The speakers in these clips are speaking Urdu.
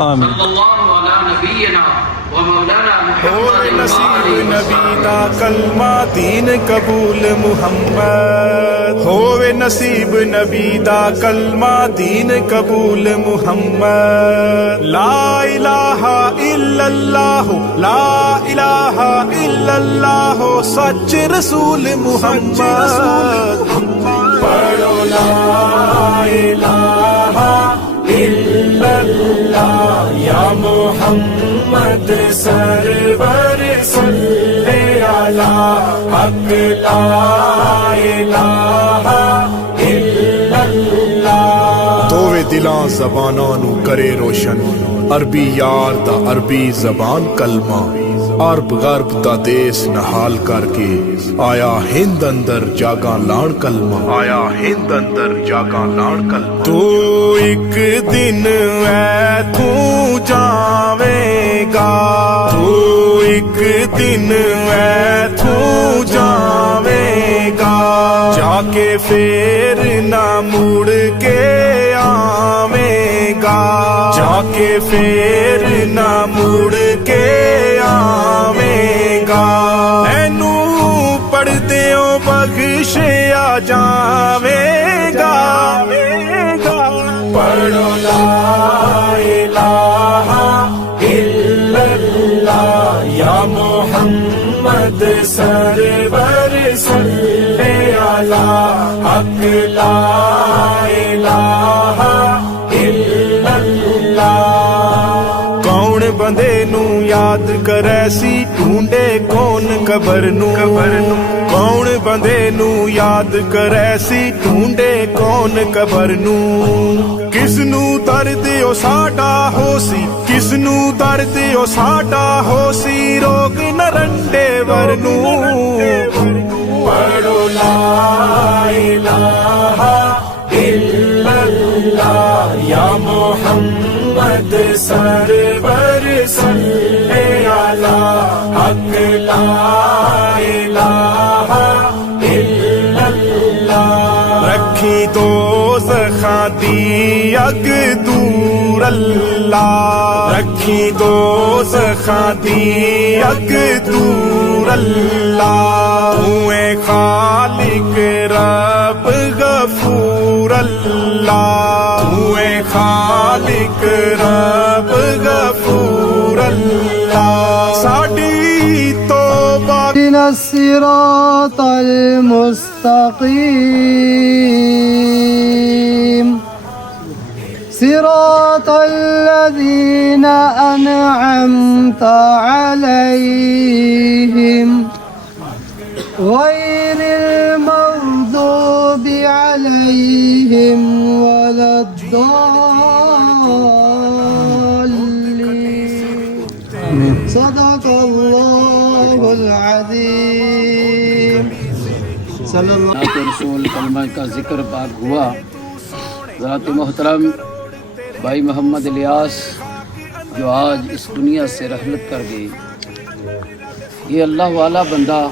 آمین۔ صلی اللہ علی نبینا و مولانا ہووے محمد نصیب نبی دا کلمہ دین قبول محمد، ہووے نصیب نبی دا کلمہ دین قبول محمد، لا الہ الا اللہ، لا الہ الا اللہ، سچ رسول محمد، پڑھو لا الہ الا اللہ یا محمد سرور صلی علی حق لا الہ الا اللہ۔ دووے دلاں زباناں نو کرے روشن، عربی یار دا عربی زبان کلمہ، عرب غرب دا دیس نحال کر کے آیا ہند اندر جاگاں لان کلمہ، آیا ہند اندر جاگاں لان کلمہ۔ تو ایک دن ایتھوں جاویں گا، تو ایک دن ایتھوں جاویں گا، جا کے پھر نہ مڑ کے آویں گا، جا کے پھر نہ مڑ کے آویں گا، اینو پڑھدیوں بخشیا جاویں گا، پڑھو لا الہ الا اللہ یا محمد سرور صلی علی حق لا الہ الا اللہ۔ کون بندے نو یاد کرے سی ڈھونڈے کون قبر نو، کون بندے نو یاد کرے سی ڈھونڈے کون قبر نو، کس نو درد او ساڈا ہو سی، کس نو درد او ساڈا ہو سی، روگ نرنڈے ورنو، پڑھو لا الہ الا اللہ یا محمد سرور صلی علی حق لا الہ الا اللہ۔ رکھی دوزخاں دی اگ دور اللہ، رکھی دوزخاں دی اگ دور اللہ، اوے خالق رب غفور اللہ، اوے خالق رب غفور اللہ، ساڈی توبہ اهدنا الصراط المستقيم صراط الذين أنعمت عليهم غير المغضوب عليهم ولا الضالين صدق الله العظيم صلی اللہ ذات رسول کلمہ کا ذکر پاک ہوا۔ ذات محترم بھائی محمد الیاس جو آج اس دنیا سے رحلت کر گئی، یہ اللہ والا بندہ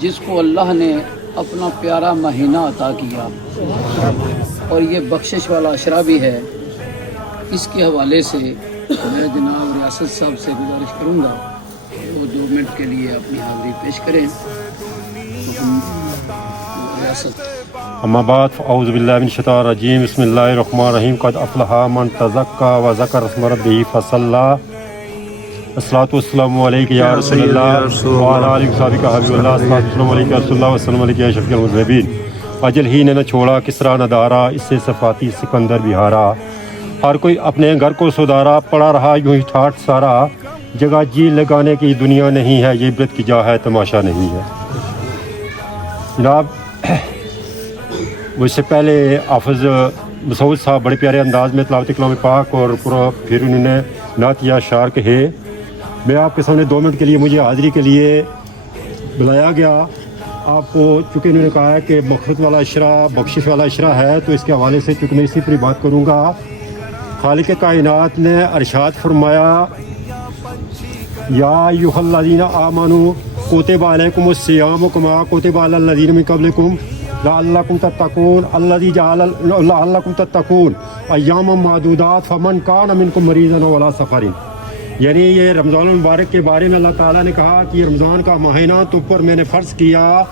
جس کو اللہ نے اپنا پیارا مہینہ عطا کیا اور یہ بخشش والا عشرہ بھی ہے، اس کے حوالے سے میں جناب ریاست صاحب سے گزارش کروں گا وہ 2 منٹ کے لیے اپنی حاضری پیش کریں۔ ریاست اما بعد اعوذ باللہ من الشیطان الرجیم، بسم اللہ الرحمن الرحیم، قد افلح من تزکا وذکر اسم ربہ فصلی، الصلاۃ والسلام علیک یا رسول اللہ وعلی آلہ وصحبہ حبیب اللہ، الصلاۃ والسلام علیک یا رسول اللہ وسلم علیک یا شفیع المذنبین، اجل ہی نے نہ چھوڑا کسرا نہ دارا، اس سے صفاتی سکندر بھی ہارا، ہر کوئی اپنے گھر کو سدھارا، پڑا رہا یوں ہی ٹھاٹ سارا، جگہ جی لگانے کی دنیا نہیں ہے، یہ عبرت کی جا ہے تماشا نہیں ہے۔ جناب مجھ سے پہلے حافظ مسعود صاحب بڑے پیارے انداز میں تلاوت کلام پاک اور پورا پھر انہوں نے نعت یا اشعار کہے، میں آپ کے سامنے 2 منٹ کے لیے مجھے حاضری کے لیے بلایا گیا۔ آپ کو چونکہ انہوں نے کہا ہے کہ مغفرت والا عشرہ بخشش والا عشرہ ہے، تو اس کے حوالے سے چونکہ میں اسی پر بات کروں گا۔ خالق کائنات نے ارشاد فرمایا، یا ایھا الذین آمنوا کتب علیکم الصیام کما کتب علی الذین من قبلکم لعلکم تتقون، ایام معدودات فمن کان منکم مریضا او علی سفر، یعنی یہ رمضان المبارک کے بارے میں اللہ تعالیٰ نے کہا کہ یہ رمضان کا مہینہ تم پر میں نے فرض کیا،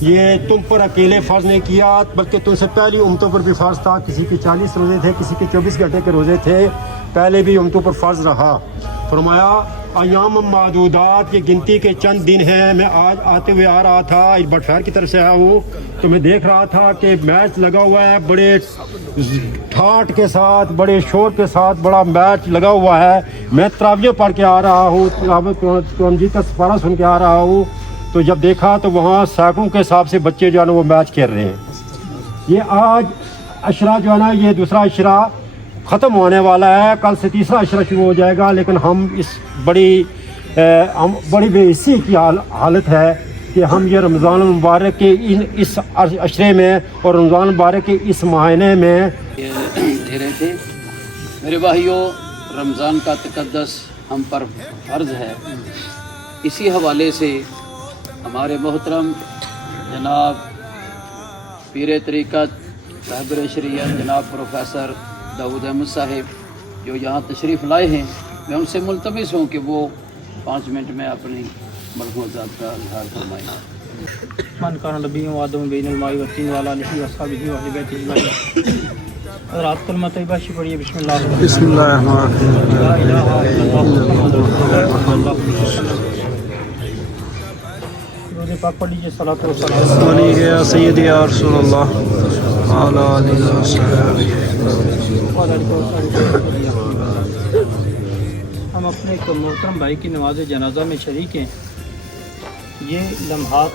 یہ تم پر اکیلے فرض نہیں کیا بلکہ تم سے پہلی امتوں پر بھی فرض تھا، کسی کے 40 روزے تھے، کسی کے 24 گھنٹے کے روزے تھے، پہلے بھی امتوں پر فرض رہا۔ فرمایا ایام معدودات، یہ گنتی کے چند دن ہیں۔ میں آج آتے ہوئے آ رہا تھا، بٹ فیر کی طرف سے آیا ہوں تو میں دیکھ رہا تھا کہ میچ لگا ہوا ہے، بڑے ٹھاٹ کے ساتھ، بڑے شور کے ساتھ بڑا میچ لگا ہوا ہے۔ میں تراویح پڑھ کے آ رہا ہوں، ترنجیت کا سپارہ سن کے آ رہا ہوں، تو جب دیکھا تو وہاں سینکڑوں کے حساب سے بچے جو ہے نا وہ میچ کھیل رہے ہیں۔ یہ آج عشرہ جو ہے نا، یہ دوسرا عشرہ ختم ہونے والا ہے، کل سے تیسرا عشرہ شروع ہو جائے گا، لیکن ہم اس بڑی بے حسی کی حالت ہے کہ ہم یہ رمضان المبارک کے اس عشرے میں اور رمضان المبارک کے اس مہینے میں دے رہے تھے۔ میرے بھائیوں، رمضان کا تقدس ہم پر فرض ہے، اسی حوالے سے ہمارے محترم جناب پیر طریقت رہبر شریعت جناب پروفیسر داؤد احمد صاحب جو یہاں تشریف لائے ہیں، میں ان سے ملتمس ہوں کہ وہ 5 منٹ میں اپنی ملحوظات کا اظہار فرمائیں۔ من کان نبی و آدم بین الماء والطین وعلی آلہ وصحبہ واہل بیتہ اجمعین۔ حضرات کلمہ طیبہ شریف پڑھیے۔ بسم اللہ الرحمن الرحیم۔ بسم اللہ الرحمن الرحیم۔ لا الہ الا اللہ محمد رسول اللہ صلی اللہ علیہ وسلم۔ درود پاک پڑھ لیجیے۔ صلاۃ و سلام علیہ یا سیدی یا رسول اللہ وعلی آلہ وصحبہ۔ ہم اپنے ایک محترم بھائی کی نماز جنازہ میں شریک ہیں۔ یہ لمحات،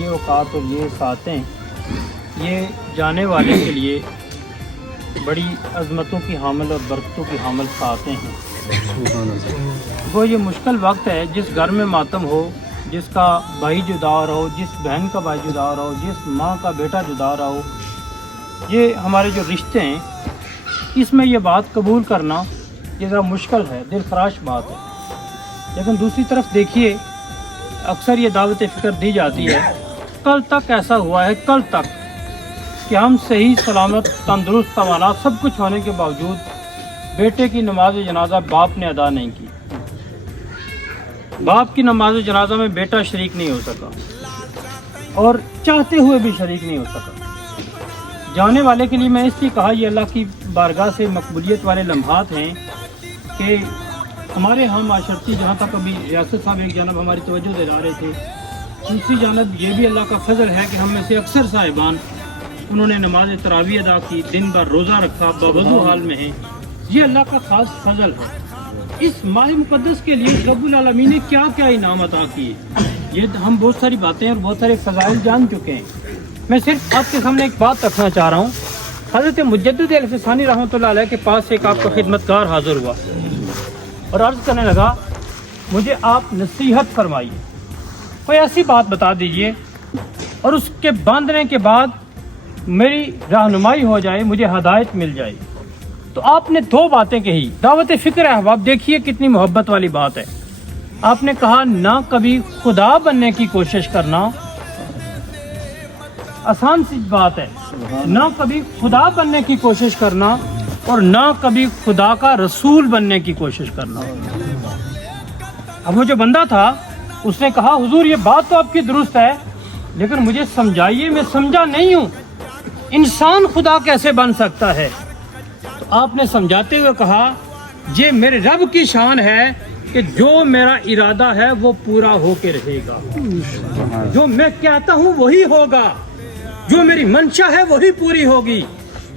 یہ اوقات اور یہ ساعتیں، یہ جانے والے کے لیے بڑی عظمتوں کی حامل اور برکتوں کی حامل ساعتیں ہیں۔ وہ یہ مشکل وقت ہے جس گھر میں ماتم ہو، جس کا بھائی جدا ہو رہا ہو، جس بہن کا بھائی جدا ہو رہا ہو، جس ماں کا بیٹا جدا ہو رہا ہو، یہ ہمارے جو رشتے ہیں اس میں یہ بات قبول کرنا یہ ذرا مشکل ہے، دل خراش بات ہے۔ لیکن دوسری طرف دیکھیے، اکثر یہ دعوت فکر دی جاتی ہے، کل تک ایسا ہوا ہے، کل تک کہ ہم صحیح سلامت تندرست توانا سب کچھ ہونے کے باوجود بیٹے کی نماز جنازہ باپ نے ادا نہیں کی، باپ کی نماز جنازہ میں بیٹا شریک نہیں ہو سکا اور چاہتے ہوئے بھی شریک نہیں ہو سکا۔ جانے والے کے لیے میں اس لیے کہا یہ اللہ کی بارگاہ سے مقبولیت والے لمحات ہیں کہ ہمارے ہم معاشرتی، جہاں تک ابھی ریاست صاحب ایک جانب ہماری توجہ دلا رہے تھے، دوسری جانب یہ بھی اللہ کا فضل ہے کہ ہم میں سے اکثر صاحبان انہوں نے نماز تراویح ادا کی، دن بھر روزہ رکھا، باوضو حال میں ہیں۔ یہ اللہ کا خاص فضل ہے۔ اس ماہ مقدس کے لیے رب العالمین نے کیا کیا انعام عطا کیے، یہ ہم بہت ساری باتیں اور بہت سارے فضائل جان چکے ہیں۔ میں صرف آپ کے سامنے ایک بات رکھنا چاہ رہا ہوں۔ حضرت مجدد الفسانی رحمۃ اللہ علیہ کے پاس ایک آپ کا خدمتگار حاضر ہوا اور عرض کرنے لگا، مجھے آپ نصیحت فرمائیے، کوئی ایسی بات بتا دیجئے اور اس کے باندھنے کے بعد میری رہنمائی ہو جائے، مجھے ہدایت مل جائے۔ تو آپ نے 2 باتیں کہی، دعوت فکر ہے احباب، دیکھیے کتنی محبت والی بات ہے۔ آپ نے کہا نہ کبھی خدا بننے کی کوشش کرنا، آسان سی بات ہے، نہ کبھی خدا بننے کی کوشش کرنا اور نہ کبھی خدا کا رسول بننے کی کوشش کرنا۔ اب وہ جو بندہ تھا اس نے کہا حضور یہ بات تو آپ کی درست ہے، لیکن مجھے سمجھائیے، میں سمجھا نہیں ہوں، انسان خدا کیسے بن سکتا ہے؟ تو آپ نے سمجھاتے ہوئے کہا یہ میرے رب کی شان ہے کہ جو میرا ارادہ ہے وہ پورا ہو کے رہے گا، جو میں کہتا ہوں وہی ہوگا، جو میری منشا ہے وہی پوری ہوگی۔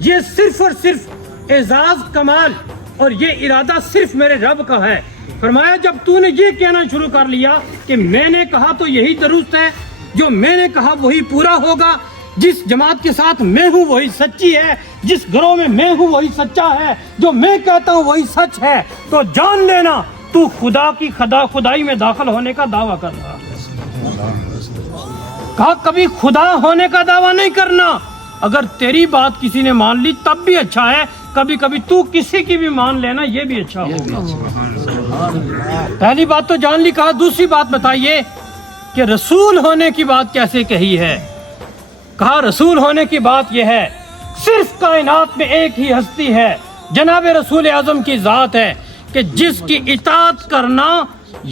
یہ صرف اور صرف اعزاز کمال اور یہ ارادہ صرف میرے رب کا ہے۔ فرمایا جب تو نے یہ کہنا شروع کر لیا کہ میں نے کہا تو یہی درست ہے، جو میں نے کہا وہی پورا ہوگا، جس جماعت کے ساتھ میں ہوں وہی سچی ہے، جس گروہ میں میں ہوں وہی سچا ہے، جو میں کہتا ہوں وہی سچ ہے، تو جان لینا تو خدا کی خدائی میں داخل ہونے کا دعویٰ کر رہا۔ کہا کبھی خدا ہونے کا دعویٰ نہیں کرنا، اگر تیری بات کسی نے مان لی تب بھی اچھا ہے، کبھی کبھی تو کسی کی بھی مان لینا یہ بھی اچھا ہوگا۔ پہلی بات تو جان لی۔ کہا دوسری بات بتائیے کہ رسول ہونے کی بات کیسے کہی ہے؟ کہا رسول ہونے کی بات یہ ہے صرف کائنات میں ایک ہی ہستی ہے، جناب رسول اعظم کی ذات ہے کہ جس کی اطاعت کرنا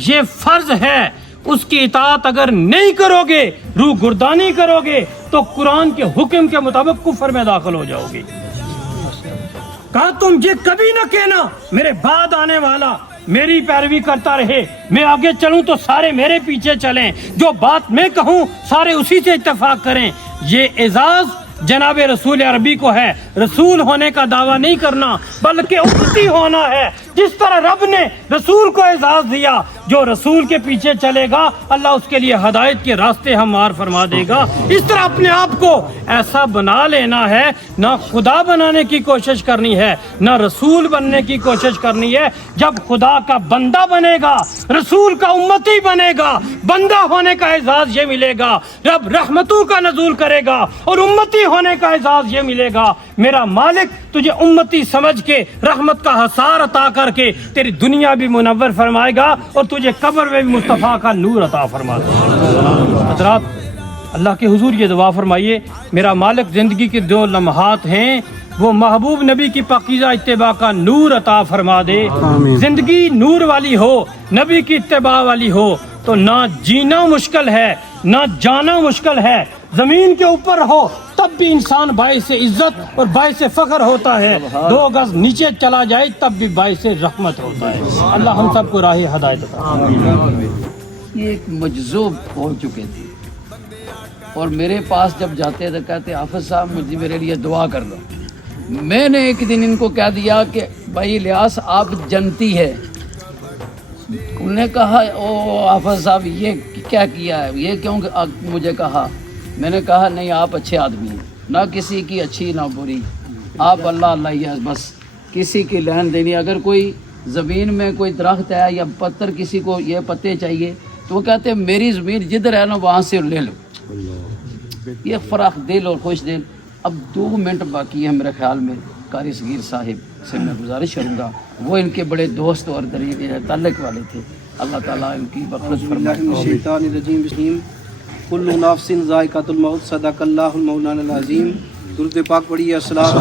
یہ فرض ہے، اس کی اطاعت اگر نہیں کرو گے، روح گردانی کرو گے تو قرآن کے حکم کے مطابق کفر میں داخل ہو جاؤ گے۔ کہا تم یہ کبھی نہ کہنا میرے بعد آنے والا میری پیروی کرتا رہے، میں آگے چلوں تو سارے میرے پیچھے چلیں، جو بات میں کہوں سارے اسی سے اتفاق کریں۔ یہ اعزاز جناب رسول عربی کو ہے، رسول ہونے کا دعویٰ نہیں کرنا بلکہ امتی ہونا ہے۔ جس طرح رب نے رسول کو اعزاز دیا، جو رسول کے پیچھے چلے گا اللہ اس کے لیے ہدایت کے راستے ہموار فرما دے گا۔ اس طرح اپنے آپ کو ایسا بنا لینا ہے، نہ خدا بنانے کی کوشش کرنی ہے نہ رسول بننے کی کوشش کرنی ہے۔ جب خدا کا بندہ بنے گا، رسول کا امتی بنے گا، بندہ ہونے کا اعزاز یہ ملے گا، رب رحمتوں کا نزول کرے گا، اور امتی ہونے کا اعزاز یہ ملے گا، میرا مالک تجھے امتی سمجھ کے رحمت کا حصار عطا کر کے تیری دنیا بھی منور فرمائے گا اور تجھے قبر میں بھی مصطفیٰ کا نور عطا فرما دے گا۔ حضرات اللہ کے حضور یہ دعا فرمائیے، میرا مالک زندگی کے 2 لمحات ہیں، وہ محبوب نبی کی پاکیزہ اتباع کا نور عطا فرما دے۔ زندگی نور والی ہو، نبی کی اتباع والی ہو تو نہ جینا مشکل ہے نہ جانا مشکل ہے۔ زمین کے اوپر ہو تب بھی انسان باعث عزت اور باعث فخر ہوتا ہے، 2 گز نیچے چلا جائے تب بھی باعث رحمت ہوتا ہے۔ اللہ ہم سب کو راہ ہدایت عطا فرمائے۔ یہ ایک مجذوب ہو چکے تھے اور میرے پاس جب جاتے تو کہتے حافظ صاحب مجھے میرے لیے دعا کر دو۔ میں نے ایک دن ان کو کہہ دیا کہ بھائی الیاس آپ جنتی ہے۔ انہوں نے کہا او حافظ صاحب یہ کیا کیا ہے، یہ کیوں مجھے کہا؟ میں نے کہا نہیں آپ اچھے آدمی ہیں، نہ کسی کی اچھی نہ بری، آپ اللہ اللہ ہی ہے، بس کسی کی لین دینی۔ اگر کوئی زمین میں کوئی درخت ہے یا پتھر کسی کو یہ پتے چاہیے تو وہ کہتے ہیں میری زمین جدھر ہے نا وہاں سے لے لو۔ یہ فراخ دل اور خوش دل۔ اب 2 منٹ باقی ہے میرے خیال میں، قاری صغیر صاحب سے میں گزارش کروں گا، وہ ان کے بڑے دوست اور تعلق والے تھے، اللہ تعالیٰ ان کی بخشش فرمائے۔ شیطان الرجیم بسم کل نفس ذائقۃ الموت صدق اللہ المولانا العظیم۔ درود پاک پڑھیے، الصلاۃ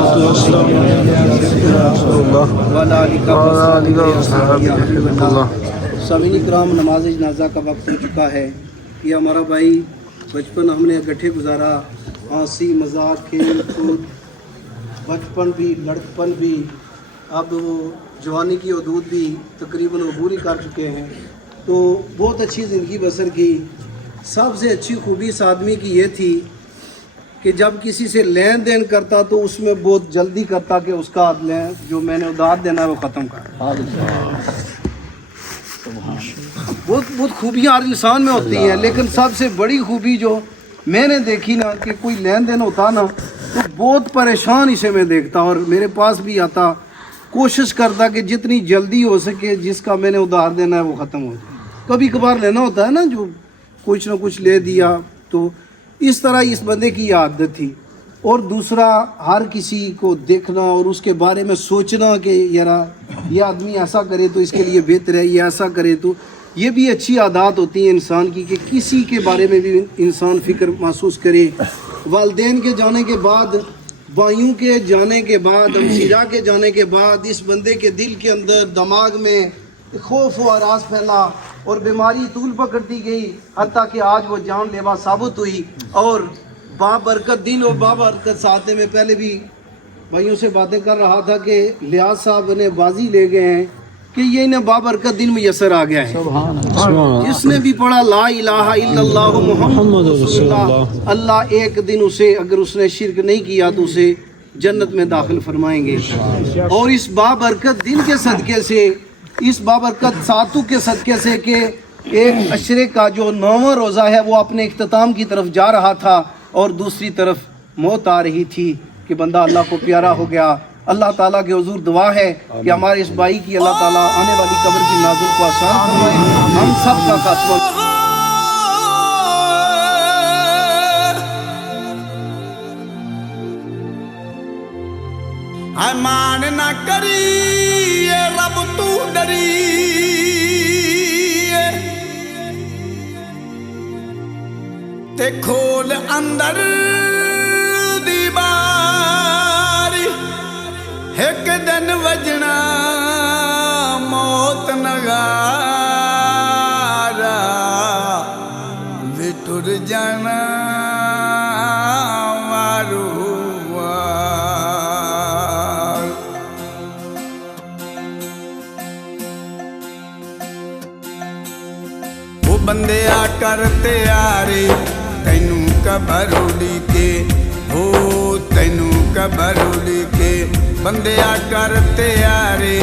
سامعین کرام، نماز جنازہ کا وقت ہو چکا ہے۔ یہ ہمارا بھائی بچپن ہم نے اکٹھے گزارا، ہنسی مذاق کھیل کود، بچپن بھی لڑکپن بھی، اب وہ جوانی کی حدود بھی تقریباً عبور ہی کر چکے ہیں، تو بہت اچھی زندگی بسر کی۔ سب سے اچھی خوبی اس آدمی کی یہ تھی کہ جب کسی سے لین دین کرتا تو اس میں بہت جلدی کرتا کہ اس کا جو میں نے ادھار دینا ہے وہ ختم کر۔ بہت خوبیاں ہر انسان میں ہوتی ہیں، لیکن سب سے بڑی خوبی جو میں نے دیکھی نا کہ کوئی لین دین ہوتا نا تو بہت پریشان اسے میں دیکھتا، اور میرے پاس بھی آتا، کوشش کرتا کہ جتنی جلدی ہو سکے جس کا میں نے ادھار دینا ہے وہ ختم ہو جائے۔ کبھی کبھار لینا ہوتا ہے نا جو کچھ نہ کچھ لے دیا، تو اس طرح اس بندے کی عادت تھی۔ اور دوسرا ہر کسی کو دیکھنا اور اس کے بارے میں سوچنا کہ یار یہ آدمی ایسا کرے تو اس کے لیے بہتر ہے، یہ ایسا کرے تو، یہ بھی اچھی عادات ہوتی ہیں انسان کی کہ کسی کے بارے میں بھی انسان فکر محسوس کرے۔ والدین کے جانے کے بعد، بھائیوں کے جانے کے بعد، ہمسیرہ کے جانے کے بعد اس بندے کے دل کے اندر دماغ میں خوف و ہراس پھیلا اور بیماری طول پکڑتی گئی، حتیٰ کہ آج وہ جان لیوا ثابت ہوئی۔ اور بابرکت دن اور بابرکت ساتھ میں پہلے بھی بھائیوں سے باتیں کر رہا تھا کہ لیاز صاحب نے بازی لے گئے ہیں کہ یہ انہیں بابرکت دن میسر آ گیا ہے۔ جس نے بھی پڑھا لا الہ الا اللہ محمد رسول اللہ، اللہ ایک دن اسے اگر اس نے شرک نہیں کیا تو اسے جنت میں داخل فرمائیں گے۔ اور اس بابرکت دن کے صدقے سے، اس بابرکت ساتوں کے صدقے سے کہ ایک عشرے کا جو 9واں روزہ ہے وہ اپنے اختتام کی طرف جا رہا تھا اور دوسری طرف موت آ رہی تھی کہ بندہ اللہ کو پیارا ہو گیا۔ اللہ تعالیٰ کے حضور دعا ہے کہ ہمارے اس بھائی کی اللہ تعالیٰ آنے والی قبر کی نازل کو آسان فرمائے، ہم سب کا خاتمہ۔ مان نہ کری رب تو ڈری، تے کھول اندر دی بات ਇੱਕ ਦਿਨ ਵਜਣਾ ਮੌਤ ਨਗਾਰਾ ਵੇ ਟੁਰ ਜਾਣਾ ਵਾਰੂ ਵਾਰ। ਉਹ ਬੰਦਿਆ ਕਰ ਤਿਆਰੀ ਤੈਨੂੰ ਕਬਰ ਉਡੀਕੇ ਹੋ ਤੈਨੂੰ ਕਬਰ ਉਡੀਕੇ ਬੰਦਿਆ ਕਰ ਤਿਆਰੀ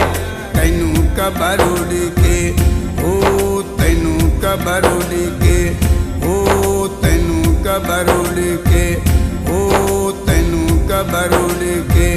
ਤੈਨੂੰ ਕਬਰ ਉਡੀਕੇ ਹੋ ਤੈਨੂੰ ਕਬਰ ਉਡੀਕੇ ਹੋ ਤੈਨੂੰ ਕਬਰ ਉਡੀਕੇ ਹੋ ਤੈਨੂੰ ਕਬਰ ਉਡੀਕੇ